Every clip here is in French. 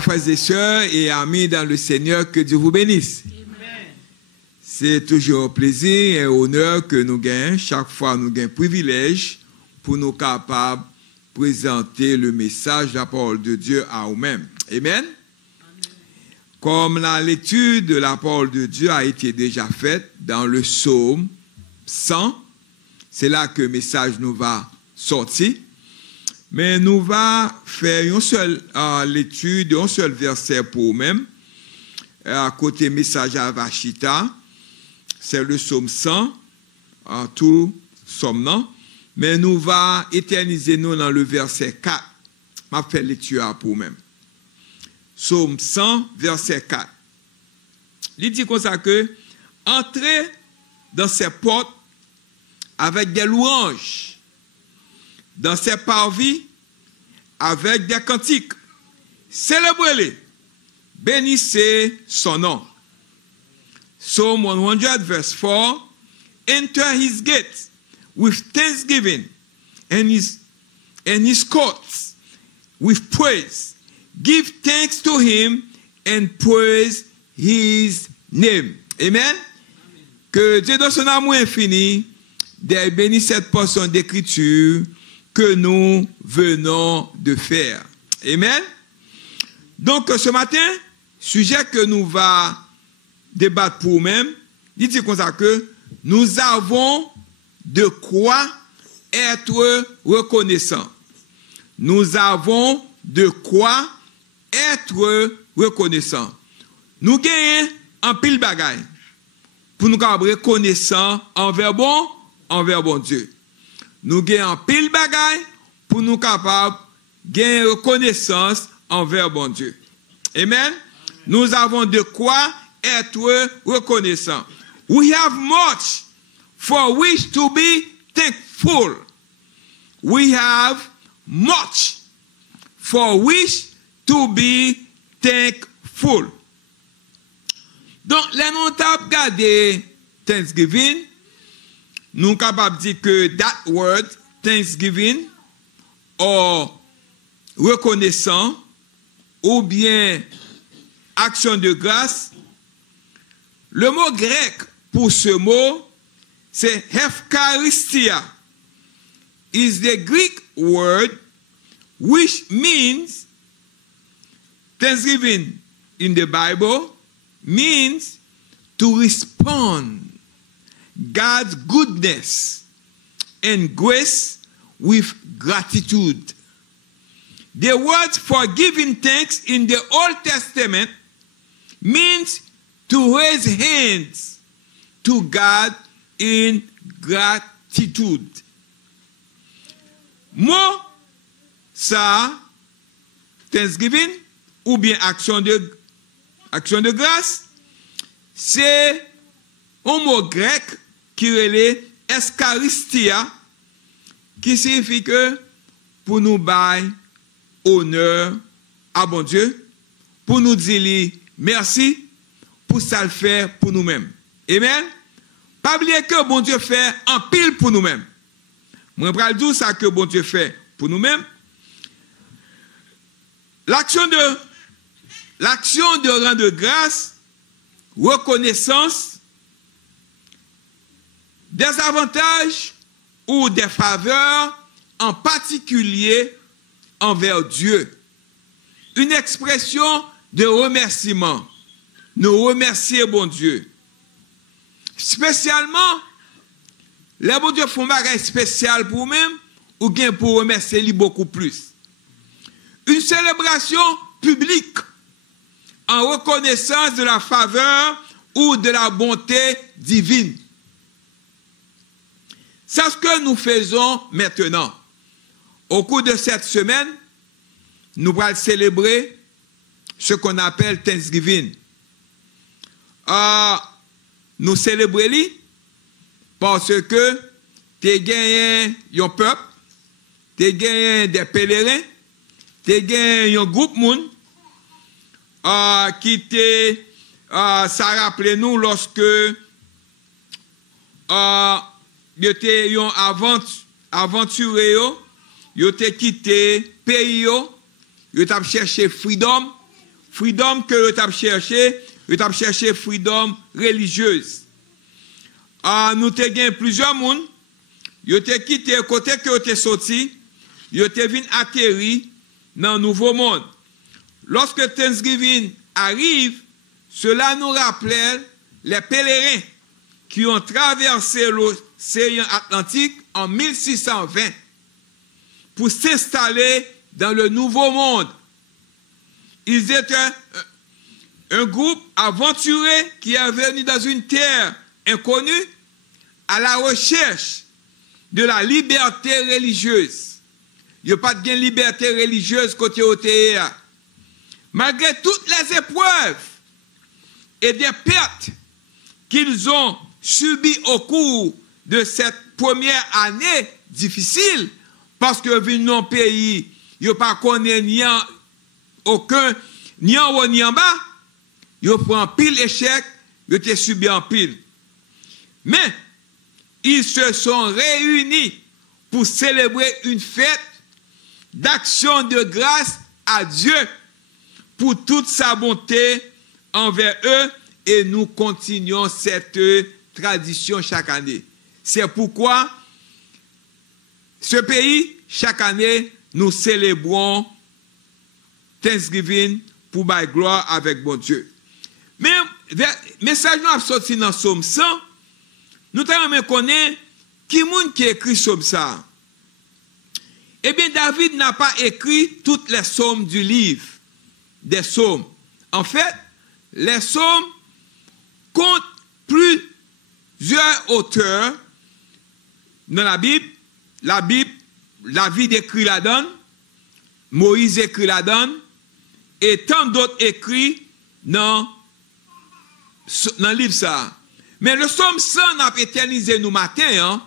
Chers frères et sœurs et amis dans le Seigneur, que Dieu vous bénisse. Amen. C'est toujours un plaisir et un honneur que nous gagnons. Chaque fois, nous gagnons un privilège pour nous capables de présenter le message de la parole de Dieu à nous-mêmes. Amen. Comme la lecture de la parole de Dieu a été déjà faite dans le psaume 100, c'est là que le message nous va sortir. Mais nous va faire une seule lecture d'un seul verset pour nous-mêmes. À côté message à Vachita, c'est le psaume 100, tout psaume non. Mais nous va éterniser nous dans le verset 4. Je vais faire lecture pour nous-mêmes. Psaume 100, verset 4. Il dit comme ça que entrez dans ses portes avec des louanges, dans ses parvis avec des cantiques. Célébrez-les, bénissez son nom. Psalm 100, verse 4. Enter his gates with thanksgiving and his courts with praise. Give thanks to him and praise his name. Amen. Que Dieu dans son amour infini bénisse cette portion d'écriture que nous venons de faire. Amen. Donc ce matin, sujet que nous va débattre pour nous-mêmes, il dit comme ça que nous avons de quoi être reconnaissants. Nous avons de quoi être reconnaissants. Nous gagnons en pile bagaille pour nous être reconnaissants envers bon Dieu. Nous gagnons en pile bagaille pour nous capables de gagner reconnaissance envers bon Dieu. Amen. Nous avons de quoi être reconnaissants. We have much for which to be thankful. We have much for which to be thankful. Donc, là, nous avons regardé Thanksgiving. Nous sommes capables de dire que that word, Thanksgiving, ou reconnaissant, ou bien action de grâce, le mot grec pour ce mot, c'est Eucharistia. Is the Greek word which means Thanksgiving in the Bible means to respond God's goodness and grace with gratitude. The word for giving thanks in the Old Testament means to raise hands to God in gratitude. Mot ça, Thanksgiving, ou bien action de grâce, c'est un mot grec qui relève Eucharistia, qui signifie que pour nous bailler honneur à bon Dieu, pour nous dire merci, pour ça le faire pour nous-mêmes. Amen. Pas oublier que bon Dieu fait en pile pour nous-mêmes. Moi, je vais dire ça que bon Dieu fait pour nous-mêmes. L'action de rendre grâce, reconnaissance, des avantages ou des faveurs, en particulier envers Dieu. Une expression de remerciement. Nous remercier bon Dieu. Spécialement, les bon Dieu font un bagage spécial pour eux-mêmes ou bien pour remercier lui beaucoup plus. Une célébration publique en reconnaissance de la faveur ou de la bonté divine. C'est ce que nous faisons maintenant. Au cours de cette semaine, nous allons célébrer ce qu'on appelle Thanksgiving. Nous célébrons parce que tu as gagné un peuple, tu as gagné des pèlerins, tu as gagné un groupe monde qui était, ça rappelait nous lorsque il était aventuré, il était quitté pays, il était cherché freedom freedom que vous avez cherché, freedom religieuse. Nous avons plusieurs personnes, ils ont quitté le côté que vous avez sorti, ils ont venu atterrir dans le nouveau monde. Lorsque Thanksgiving arrive, cela nous rappelle les pèlerins qui ont traversé l'océan Atlantique en 1620 pour s'installer dans le nouveau monde. Ils étaient un groupe aventuré qui est venu dans une terre inconnue à la recherche de la liberté religieuse. Il n'y a pas de liberté religieuse côté OTEA. Malgré toutes les épreuves et des pertes qu'ils ont subies au cours de cette première année difficile, parce que vu dans pays, il n'y a pas connu ni en haut ni en bas, ils prend pile échec, ils ont subi en pile. Mais ils se sont réunis pour célébrer une fête d'action de grâce à Dieu pour toute sa bonté envers eux, et nous continuons cette tradition chaque année. C'est pourquoi ce pays, chaque année, nous célébrons Thanksgiving pour bailler gloire avec bon Dieu. Mais le message nous a sorti dans Psaume 100, nous avons connaître qui monde qui écrit Psaume ça. Eh bien, David n'a pas écrit toutes les psaumes du livre des psaumes. En fait, les psaumes comptent plusieurs auteurs dans la Bible. David écrit la donne, Moïse écrit la donne, et tant d'autres écrits dans le livre ça. Mais le psaume 100 n'a pas éternisé nous matin, hein?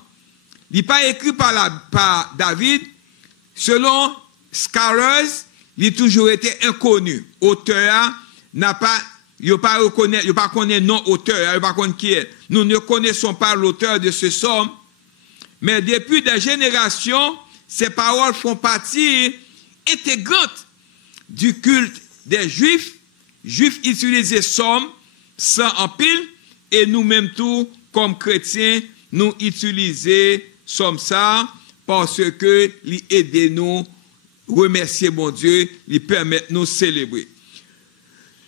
Il n'est pas écrit par David. Selon Scholars, il a toujours été inconnu. Auteur n'a pas, il n'a pas reconnu non auteur, il n'a pas qui est. Nous ne connaissons pas l'auteur de ce psaume, mais depuis des générations, ces paroles font partie intégrante du culte des Juifs. Juifs utilisaient psaume sans en pile, et nous-mêmes tout, comme chrétiens, nous utilisons psaume ça, parce que il aide nous remercier bon Dieu, il permet nous célébrer.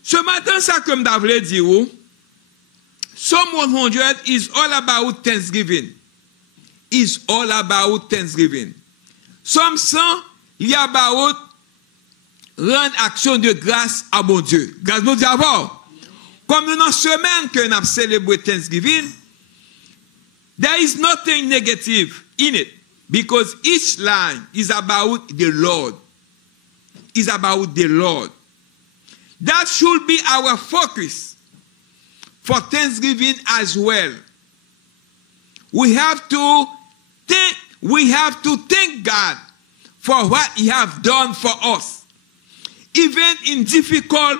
Ce matin, ça comme David dit, Psalm 100 is all about Thanksgiving. Is all about Thanksgiving. Psalm 100, il y a about rendre action de grâce à bon Dieu. Grâce à Dieu d'abord. Comme dans la semaine que nous avons célébré Thanksgiving, there is nothing negative in it. Because each line is about the Lord. Is about the Lord. That should be our focus for Thanksgiving as well. We have to thank God for what He has done for us. Even in difficult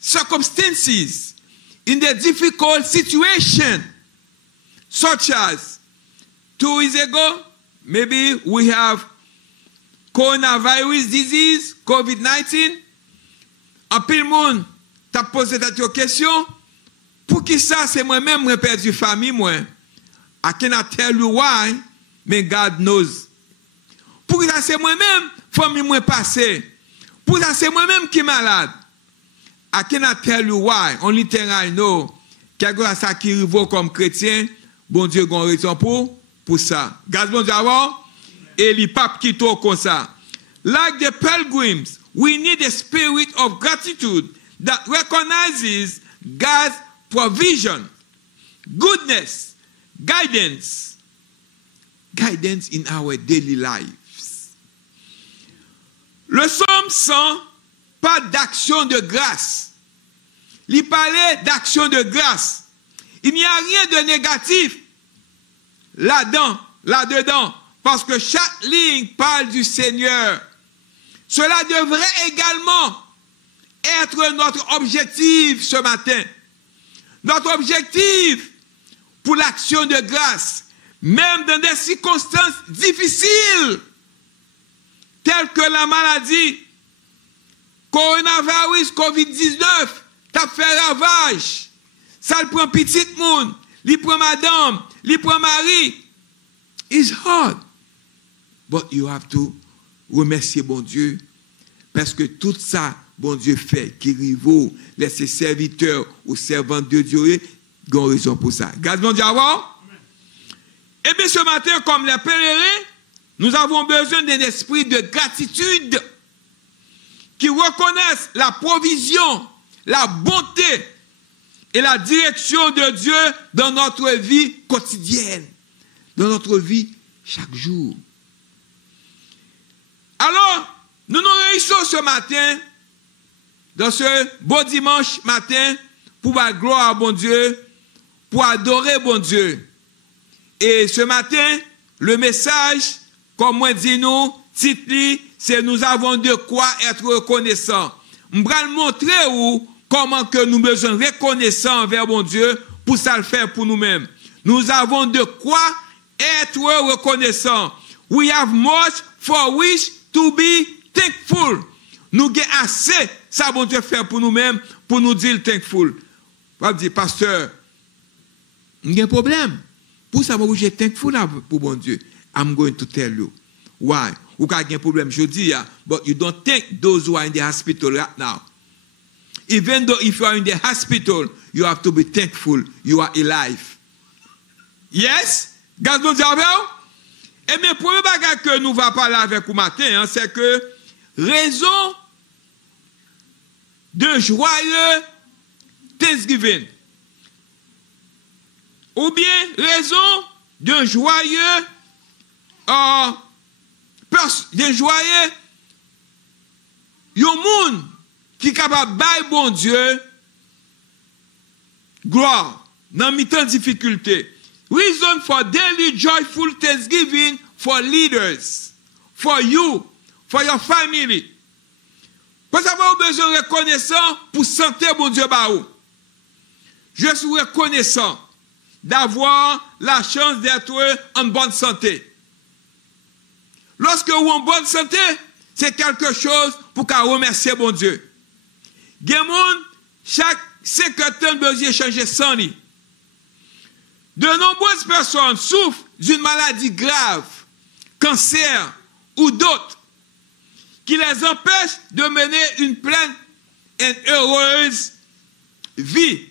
circumstances, in the difficult situation, such as 2 weeks ago, maybe we have coronavirus disease, COVID-19. En pile monde, t'as posé ta question, pour qui ça, c'est moi-même, j'ai perdu famille, moi. I cannot tell you why, but God knows. Pour ça, c'est moi-même, famille, moi passé. Pour ça, c'est moi-même qui est malade. I cannot tell you why, only thing I know, quelque chose ça qui arrive comme chrétien, bon Dieu, gon raison pour ça. Grâce bon Dieu avant, et les papes qui tournent comme ça. Like the pilgrims, we need a spirit of gratitude that recognizes God's provision, goodness, guidance in our daily lives. Le psaume 100 parle d'action de grâce. Il parlait d'action de grâce. Il n'y a rien de négatif là-dedans, parce que chaque ligne parle du Seigneur. Cela devrait également être notre objectif ce matin. Notre objectif pour l'action de grâce, même dans des circonstances difficiles, telles que la maladie, coronavirus, COVID-19, t'as fait ravage. Ça le prend petit monde, il prend madame, il prend mari. It's hard. But you have to remercier bon Dieu. Parce que tout ça, bon Dieu fait, qui rivaut, laisse ses serviteurs ou servantes de Dieu, il y a raison pour ça. Grâce bon Dieu avant. Et bien ce matin, comme les pèlerins, nous avons besoin d'un esprit de gratitude qui reconnaisse la provision, la bonté et la direction de Dieu dans notre vie quotidienne, dans notre vie chaque jour. Alors, nous nous réunissons ce matin, dans ce beau dimanche matin, pour la gloire à bon Dieu, pour adorer bon Dieu. Et ce matin, le message, comme moi dit nous, titre, c'est nous avons de quoi être reconnaissants. Je vais montrer comment que nous besoin reconnaissants envers bon Dieu pour ça le faire pour nous-mêmes. Nous avons de quoi être reconnaissants. We have much for which to be thankful. Nous avons assez, ça bon Dieu faire pour nous-mêmes, pour nous dire thankful. On dire, pasteur, il y a un problème. Pour ça, je suis thankful pour bon Dieu. I'm going to tell you. Why? Ou quand il y a un problème, je dis, but you don't thank those who are in the hospital right now. Even though if you are in the hospital, you have to be thankful you are alive. Yes? Gaz bon Dieu avec vous? Eh bien, le premier bagage que nous va parler avec vous matin, c'est que raison de joyeux Thanksgiving. Ou bien raison d'un joyeux yon moun qui est capable de bailler bon Dieu gloire dans mi-temps difficulté. Reason for daily joyful thanksgiving for leaders, for you, for your family. Parce que vous avez besoin de reconnaissance pour santé bon Dieu baou. Je suis reconnaissant d'avoir la chance d'être en bonne santé. Lorsque vous êtes en bonne santé, c'est quelque chose pour qu'on remercie bon Dieu. Gémon, chaque 50 ans, besoin changer sang. De nombreuses personnes souffrent d'une maladie grave, cancer ou d'autres, qui les empêchent de mener une pleine et heureuse vie.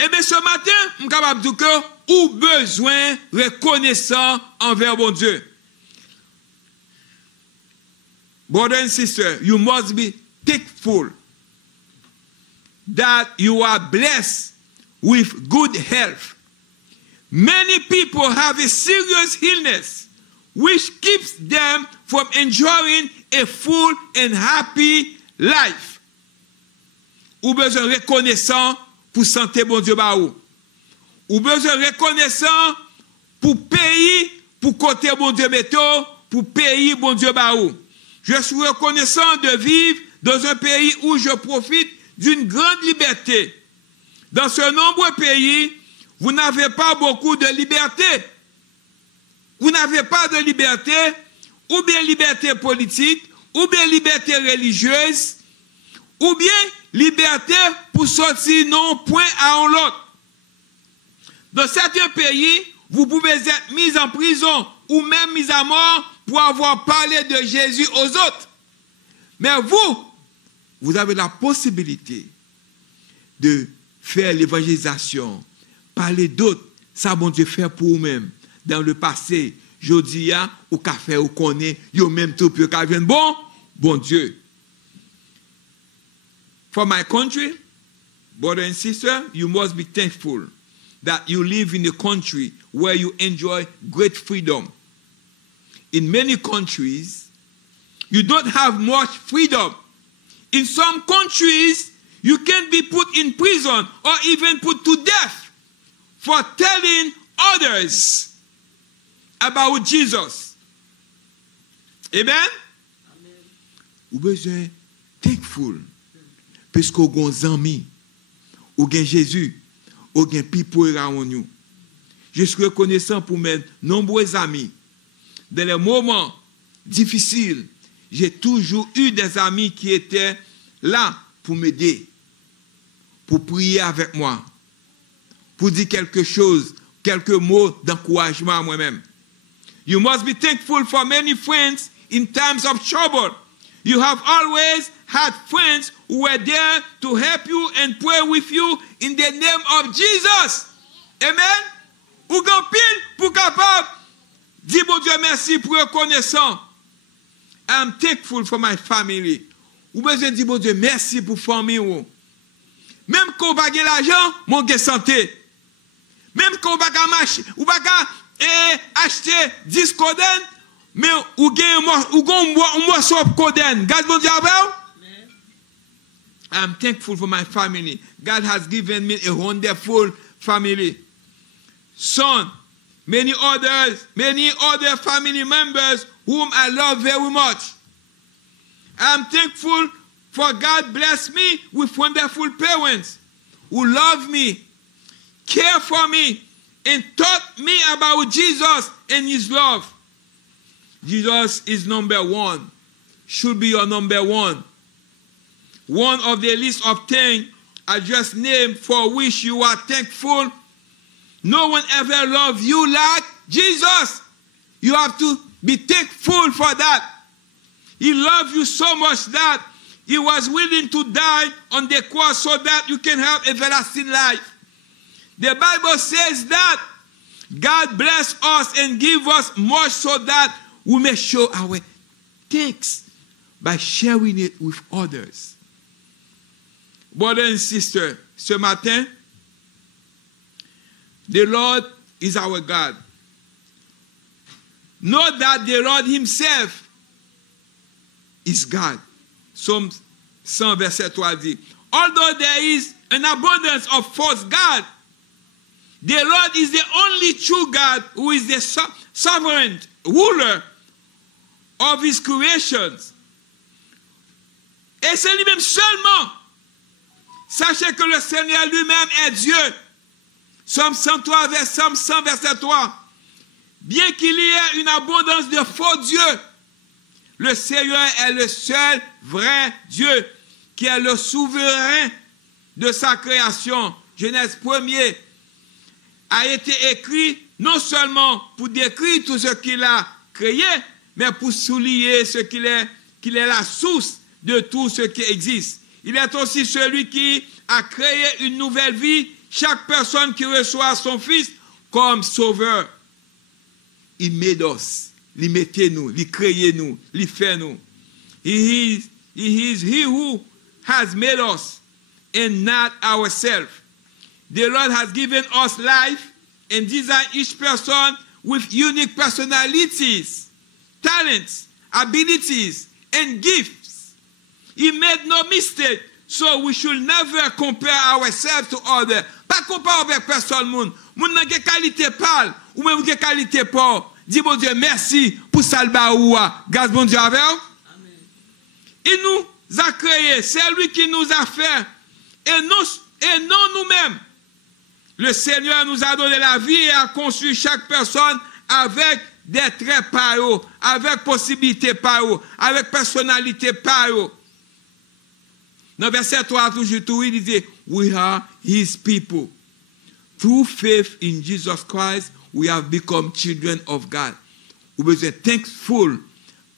Et bien ce matin, je suis capable de dire que ou besoin reconnaissant envers bon Dieu. Brothers and sisters, you must be thankful that you are blessed with good health. Many people have a serious illness which keeps them from enjoying a full and happy life. Ou besoin reconnaissant pour santé bon Dieu baou. Ou besoin reconnaissant pour pays, pour côté bon Dieu métaux, pour pays bon Dieu baou. Je suis reconnaissant de vivre dans un pays où je profite d'une grande liberté. Dans ce nombreux pays, vous n'avez pas beaucoup de liberté. Vous n'avez pas de liberté, ou bien liberté politique, ou bien liberté religieuse, ou bien liberté pour sortir non point à l'autre. Dans certains pays, vous pouvez être mis en prison ou même mis à mort pour avoir parlé de Jésus aux autres. Mais vous avez la possibilité de faire l'évangélisation, parler d'autres. Ça, bon Dieu, fait pour vous-même. Dans le passé, je dis, ou qu'a fait, ou connaît, yo même tout peu qu'a vient bon Dieu. For my country, brother and sister, you must be thankful that you live in a country where you enjoy great freedom. In many countries, you don't have much freedom. In some countries, you can be put in prison or even put to death for telling others about Jesus. Amen? Ou besoin thankful. Parce qu'on a des amis, ou gen Jésus, ou gen people around nous. Je suis reconnaissant pour mes nombreux amis. Dans les moments difficiles, j'ai toujours eu des amis qui étaient là pour m'aider, pour prier avec moi, pour dire quelque chose, quelques mots d'encouragement à moi-même. You must be thankful for many friends in times of trouble. You have always had friends who were there to help you and pray with you in the name of Jesus. Amen. Ou grand pile pour capable dire bon Dieu merci pour reconnaissant. I'm thankful for my family. Ou besoin dire bon Dieu merci pour famille ou. Même quand on pas gain l'argent, mon gain santé. Même quand on pas marcher, ou pas acheter 10 coden, mais ou gain un morceau de coden. God bon Dieu I'm thankful for my family. God has given me a wonderful family. Son, many other family members whom I love very much. I'm thankful for God bless me with wonderful parents who love me, care for me, and taught me about Jesus and his love. Jesus is number one, should be your number one. One of the list of things I just named for which you are thankful. No one ever loved you like Jesus. You have to be thankful for that. He loved you so much that he was willing to die on the cross so that you can have everlasting life. The Bible says that God bless us and give us much so that we may show our thanks by sharing it with others. Brothers and sisters, ce matin, the Lord is our God. Know that the Lord himself is God. Psalm 100 verset 3 dit, although there is an abundance of false God, the Lord is the only true God who is the sovereign ruler of his creations. Et c'est lui-même seulement. Sachez que le Seigneur lui-même est Dieu. Psalm 100 verset 3. Bien qu'il y ait une abondance de faux dieux, le Seigneur est le seul vrai Dieu qui est le souverain de sa création. Genèse 1er a été écrit non seulement pour décrire tout ce qu'il a créé, mais pour souligner qu'il est la source de tout ce qui existe. Il est aussi celui qui a créé une nouvelle vie, chaque personne qui reçoit son Fils comme sauveur. Il made us, il mettait nous, il créait nous, il fait nous. He is he who has made us and not ourselves. The Lord has given us life and designed each person with unique personalities, talents, abilities, and gifts. He made no mistake, so we should never compare ourselves to others. Pas comparer avec personne. Moun nan gen qualité parle, ou même gen qualité pas. Dis bon Dieu merci pour salba oua. Grâce bon Dieu avec. Il nous a créé, c'est lui qui nous a fait, et non nous-mêmes. Le Seigneur nous a donné la vie et a conçu chaque personne avec des traits pareils, avec possibilités pareilles, avec personnalité pareille. Dans verset 3, toujours, il dit, we are his people. Through faith in Jesus Christ, we have become children of God. Nous besoin thankful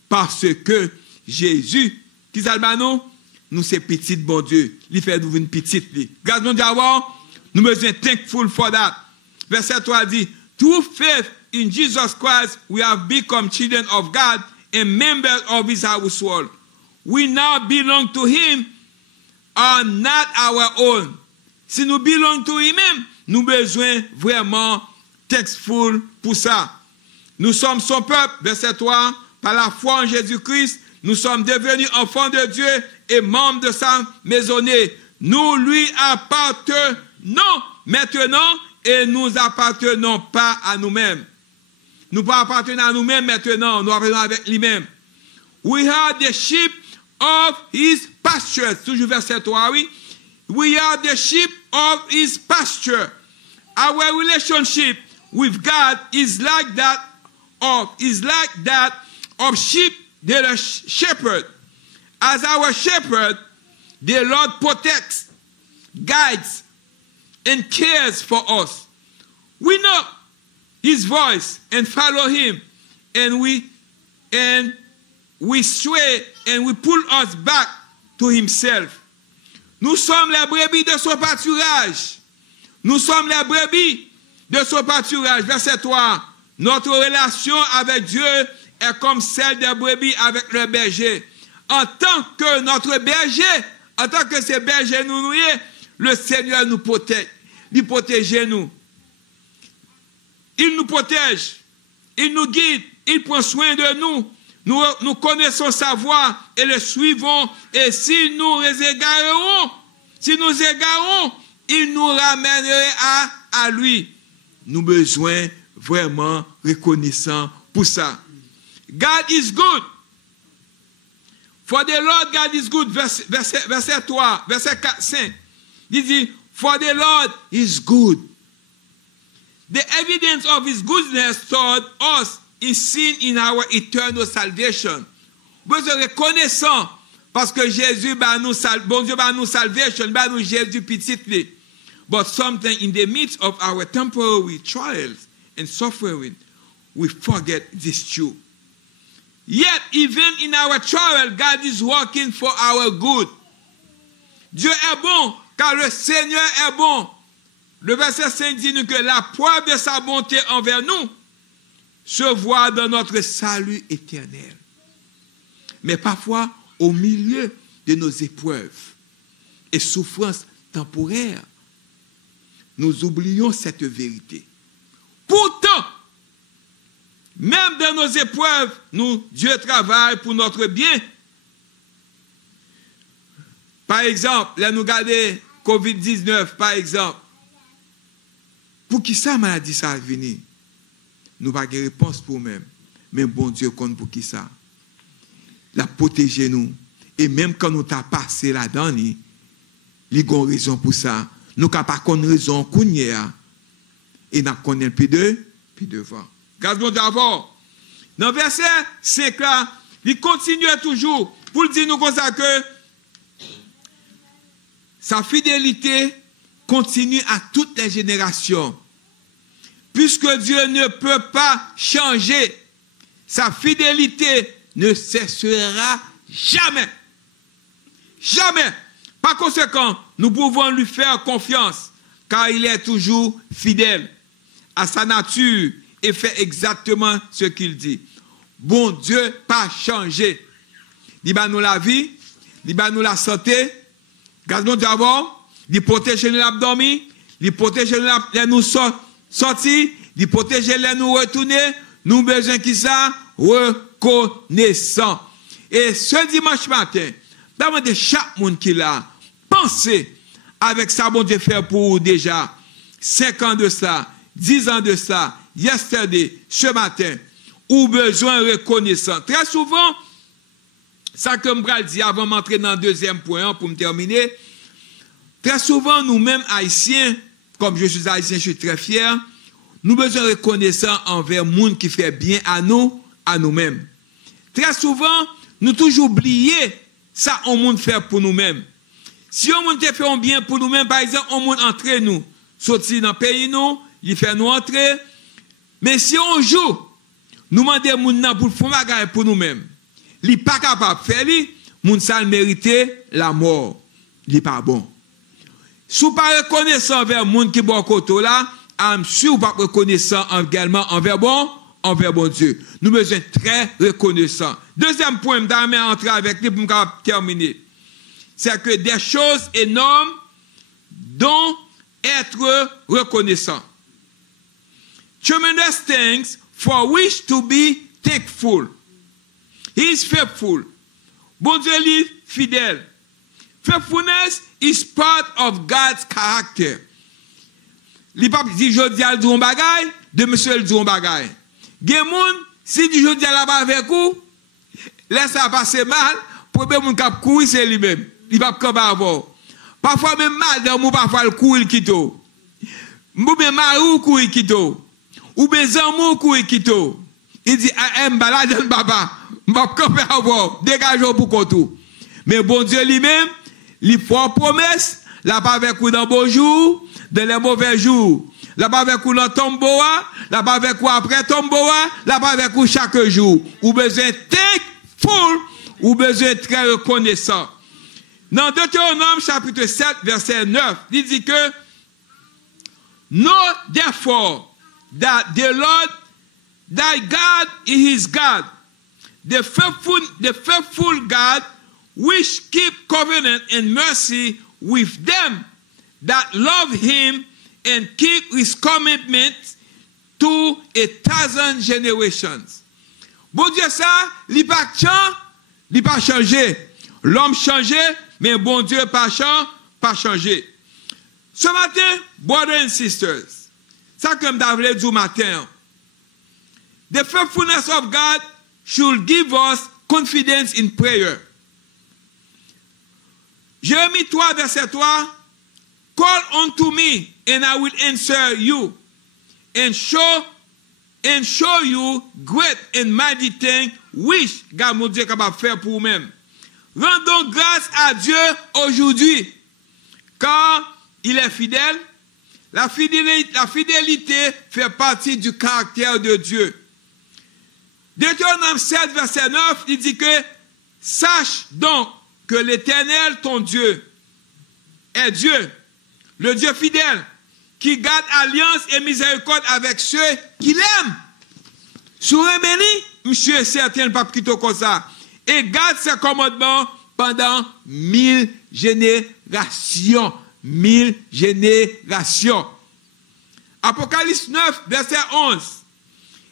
parce que Jésus, qui s'albano, nous c'est petit bon Dieu. Il fait nous une petite. Grâce à Dieu, nous besoin thankful for that. Verset 3 dit, through faith in Jesus Christ, we have become children of God and members of his household. We now belong to him, are not our own. Si nous belong to him-même, nous besoin vraiment thankful pour ça. Nous sommes son peuple, verset 3, par la foi en Jésus-Christ, nous sommes devenus enfants de Dieu et membres de sa maisonnée. Nous lui appartenons maintenant et nous appartenons pas à nous-mêmes. Nous pas appartenons à nous-mêmes maintenant, nous appartenons avec lui-même. We are the sheep of his pasture. Toujours verset 3, oui. We are the sheep of his pasture. Our relationship with God is like that of sheep the shepherd. As our shepherd, the Lord protects, guides, and cares for us. We know his voice and follow him, and we sway and we pull us back to himself. Nous sommes les brebis de son pâturage. Nous sommes les brebis de son pâturage. Verset 3. Notre relation avec Dieu est comme celle des brebis avec le berger. En tant que notre berger, en tant que ces bergers nous nourrissent, le Seigneur nous protège. Il protège nous. Il nous protège. Il nous guide. Il prend soin de nous. Nous connaissons sa voix et le suivons. Et si nous égarons, il nous ramènerait à lui. Nous avons besoin vraiment reconnaissant pour ça. God is good. For the Lord God is good. Verset 3, verset 4, 5. Il dit, for the Lord is good. The evidence of his goodness toward us is seen in our eternal salvation. Besoin reconnaissant parce que Jésus bon Dieu nous salvation, nous Jésus petit. But sometimes in the midst of our temporary trials and suffering, we forget this truth. Yet even in our trial, God is working for our good. Dieu est bon car le Seigneur est bon. Le verset 5 dit nous que la preuve de sa bonté envers nous se voit dans notre salut éternel. Mais parfois, au milieu de nos épreuves et souffrances temporaires, nous oublions cette vérité. Pourtant, même dans nos épreuves, Dieu travaille pour notre bien. Par exemple, là nous regardons COVID-19, par exemple. Pour qui ça maladie ça venir? Nous n'avons pas de réponse pour nous-mêmes. Mais bon Dieu compte pour qui ça? La protéger nous. Et même quand nous t'as passé là-dedans, il y a une raison pour ça. Nous n'avons pas de raison qu'on y a. Et nous connaissons plus devant. Regardons d'abord. Dans le verset 5 là, il continue toujours pour dire nous comme ça que sa fidélité continue à toutes les générations. Puisque Dieu ne peut pas changer, sa fidélité ne cessera jamais. Jamais. Par conséquent, nous pouvons lui faire confiance, car il est toujours fidèle à sa nature et fait exactement ce qu'il dit. Bon Dieu, pas changé. Il va nous la vie, il va nous la santé. Gardons d'abord, il protège nous l'abdomen, il protège nous sortir, il protège nous retourner. Nous besoin qui ça? Reconnaissant. Et ce dimanche matin, demandez chaque monde qui l'a pensé avec ça, bon Dieu faire pour vous déjà 5 ans de ça, 10 ans de ça, yesterday, ce matin, ou besoin reconnaissant. Très souvent, ça que je dis avant d'entrer dans le deuxième point pour me terminer, très souvent, nous-mêmes haïtiens, comme je suis haïtien, je suis très fier, nous besoin reconnaissant envers le monde qui fait bien à nous, à nous-mêmes. Très souvent, nous toujours oublier ça on monde fait pour nous-mêmes. Si on monde fait un bien pour nous-mêmes, par exemple, on monde entrer nous, sortir dans le pays nous, il fait nous entrer. Mais si on joue, nous demandons moun pour faire bagarre pour nous-mêmes. Il n'est pas capable de faire, moun ça mérite la mort. Il n'est pas bon. Si vous pas reconnaissant envers moun qui bon côté là, am sûr pas reconnaissant également envers bon Dieu. Nous besoin très reconnaissant. Deuxième point, je vais entrer avec lui pour terminer. C'est que des choses énormes dont être reconnaissant. Tremendous things for which to be thankful. He is faithful. Bon Dieu est fidèle. Faithfulness is part of God's character. Le pape dit je dis à le bagay, de monsieur le dit bagay. Gen moun, si di je dis à la bas avec vous, laisse ça passer mal, premier moun k'ap courir c'est lui-même. Il va pas avoir. Parfois même madame ou parfois le courir kito. Ou bien marou courir kito. Ou bien zamou courir kito. Il dit, balade, papa, m'a camper à voir, dégageons pour qu'on tout. Mais bon Dieu lui-même, il fait promesse, là pas avec vous dans beaux jours, dans les mauvais jours. Là pas avec vous dans tomboa, là pas avec vous après tomboa, là pas avec vous chaque jour. Ou besoin thankful, ou besoin très reconnaissant. Dans Deutéronome chapitre 7, verset 9, il dit que know therefore that the Lord thy God is God, the faithful God which keep covenant and mercy with them that love him and keep his commandments to 1,000 generations. Bon Dieu ça, il pas changé. L'homme changé, mais bon Dieu pas changé. Ce matin, brothers and sisters, ça comme David dit au matin, the faithfulness of God should give us confidence in prayer. Jérémie 3, verset 3, call unto me, and I will answer you, and show you great and mighty things which God mon Dieu est capable de faire pour vous-même. Rendons grâce à Dieu aujourd'hui, car il est fidèle. La fidélité fait partie du caractère de Dieu. Deutéronome 7, verset 9, il dit que sache donc que l'Éternel, ton Dieu, est Dieu, le Dieu fidèle, qui garde alliance et miséricorde avec ceux qui l'aiment. Sur un béni, monsieur certain ne pas quitter comme ça. Et garde ses commandements pendant 1000 générations. 1000 générations. Apocalypse 9, verset 11.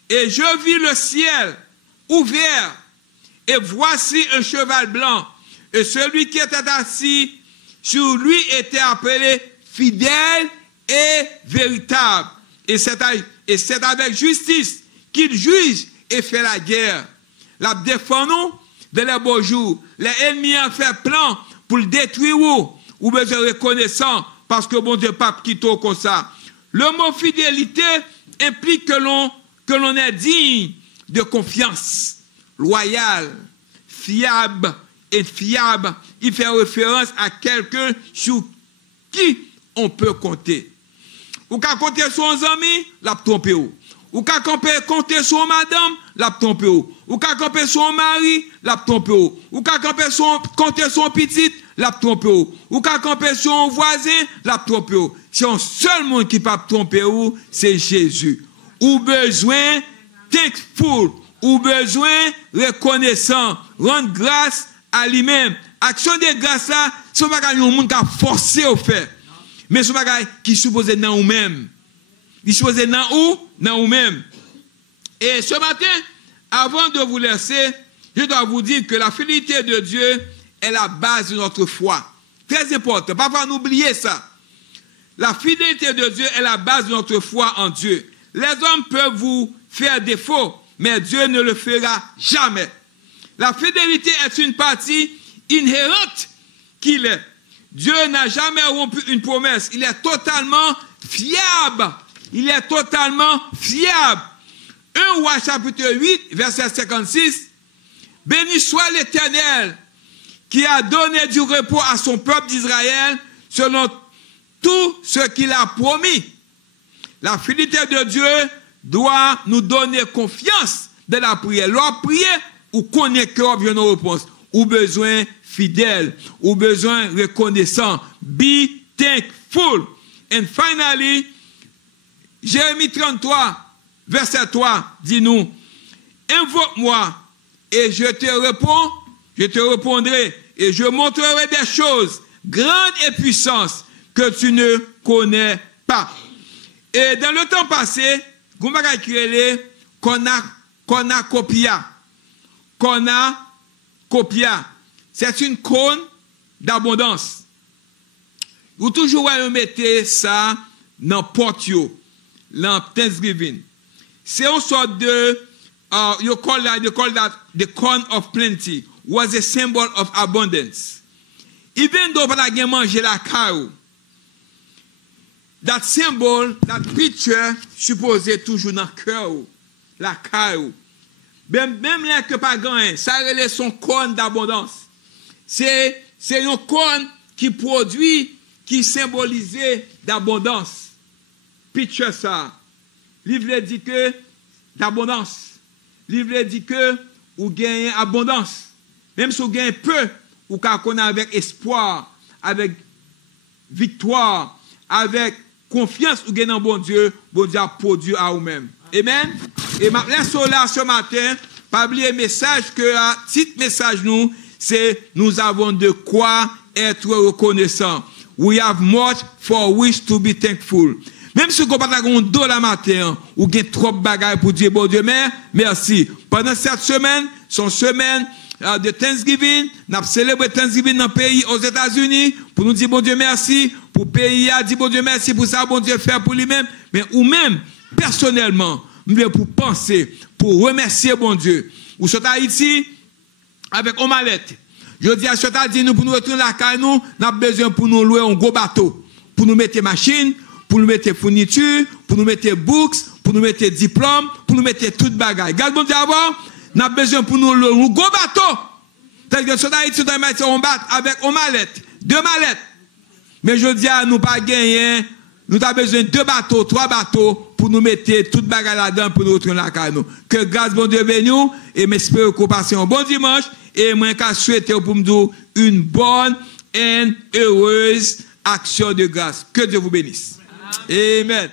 Et je vis le ciel ouvert, et voici un cheval blanc. Et celui qui était assis sur lui était appelé fidèle et véritable. Et c'est avec justice qu'il juge et fait la guerre. La défendons de les beaux jours. Les ennemis ont fait plan pour le détruire ou besoin reconnaissant parce que bon Dieu pas quitte comme ça. Le mot fidélité implique que l'on est digne de confiance, loyal, fiable et fiable. Il fait référence à quelqu'un sur qui on peut compter. Ou qu'à compter sur un ami, l'a trompé ou. Ou qu'à compter sur madame, l'a trompé ou. Ou qu'à compter sur un mari, l'a trompé ou. Ou qu'à compter sur un petit, l'a trompé ou. Ou qu'à compter sur un voisin, l'a trompé ou. C'est un seul monde qui peut tromper ou, c'est Jésus. Ou besoin thankful, ou besoin reconnaissant, rendre grâce à lui-même. Action de grâce là, ce n'est pas un monde qui a forcé au fait. Mais ce n'est pas qui suppose dans nous-mêmes. Il suppose dans nous-mêmes. Et ce matin, avant de vous laisser, je dois vous dire que la fidélité de Dieu est la base de notre foi. Très important. Pas n'oublier ça. La fidélité de Dieu est la base de notre foi en Dieu. Les hommes peuvent vous faire défaut, mais Dieu ne le fera jamais. La fidélité est une partie inhérente qu'il est. Dieu n'a jamais rompu une promesse. Il est totalement fiable. Il est totalement fiable. 1 Roi chapitre 8, verset 56. Béni soit l'Éternel qui a donné du repos à son peuple d'Israël selon tout ce qu'il a promis. La fidélité de Dieu doit nous donner confiance de la prière. Lorsqu'on prie, ou connaît que vient nos réponses, ou besoin fidèle, ou besoin reconnaissant. Be thankful. And finally, Jérémie 33, verset 3, dit-nous, invoque-moi et je te répondrai et je montrerai des choses grandes et puissantes que tu ne connais pas. Et dans le temps passé, cornucopia, c'est une cône d'abondance. Vous toujours mettez ça dans portio, dans Thanksgiving. C'est une sorte de, they call that the corn of plenty, was a symbol of abundance. Even though pas la manger la caillou, that symbol, that picture, supposé toujours dans le cœur, la caillou. même là que pas gagné, ça relève son corne d'abondance. C'est un corne qui produit, qui symbolise d'abondance. Picture ça. Livre dit que d'abondance. Livre dit que ou gagne abondance. Même si vous gagnez peu, ou qu'on connaît avec espoir, avec victoire, avec confiance, ou gagnez en bon Dieu a produit à vous-même. Amen. Et ma leçon là ce matin, pas oublier message que titre message nous, c'est nous avons de quoi être reconnaissant. We have much for which to be thankful. Même si vous n'avez pas un dollar matin, ou vous avez trop de bagages pour dire bon Dieu, merci. Pendant cette semaine, son semaine de Thanksgiving, nous avons célébré Thanksgiving dans le pays aux États-Unis pour nous dire bon Dieu merci, pour le pays a dit bon Dieu merci pour ça, bon Dieu faire pour lui-même, mais ou même personnellement, nous voulons pour penser, pour remercier bon Dieu. Ou sur Haïti, avec Omalette. Je dis à ce dit nous pour nous retourner la caille, nous avons besoin pour nous louer un gros bateau, pour nous mettre machines, pour nous mettre fourniture, pour nous mettre books, pour nous mettre diplômes, pour nous mettre toute bagaille. Garde bon Dieu avant, nous avons besoin pour nous louer un gros bateau. Tel que sur Haïti, nous avons battre avec une mallette, 2 mallettes. Mais je dis à nous pas gagner, nous avons besoin de 2 bateaux, 3 bateaux pour nous mettre toute bagaille là-dedans pour nous retourner la caille. Que grâce bon Dieu vienne nous et m'espère qu'on passe un bon dimanche et moi qu'à souhaiter pour me dire une bonne et heureuse action de grâce. Que Dieu vous bénisse. Amen.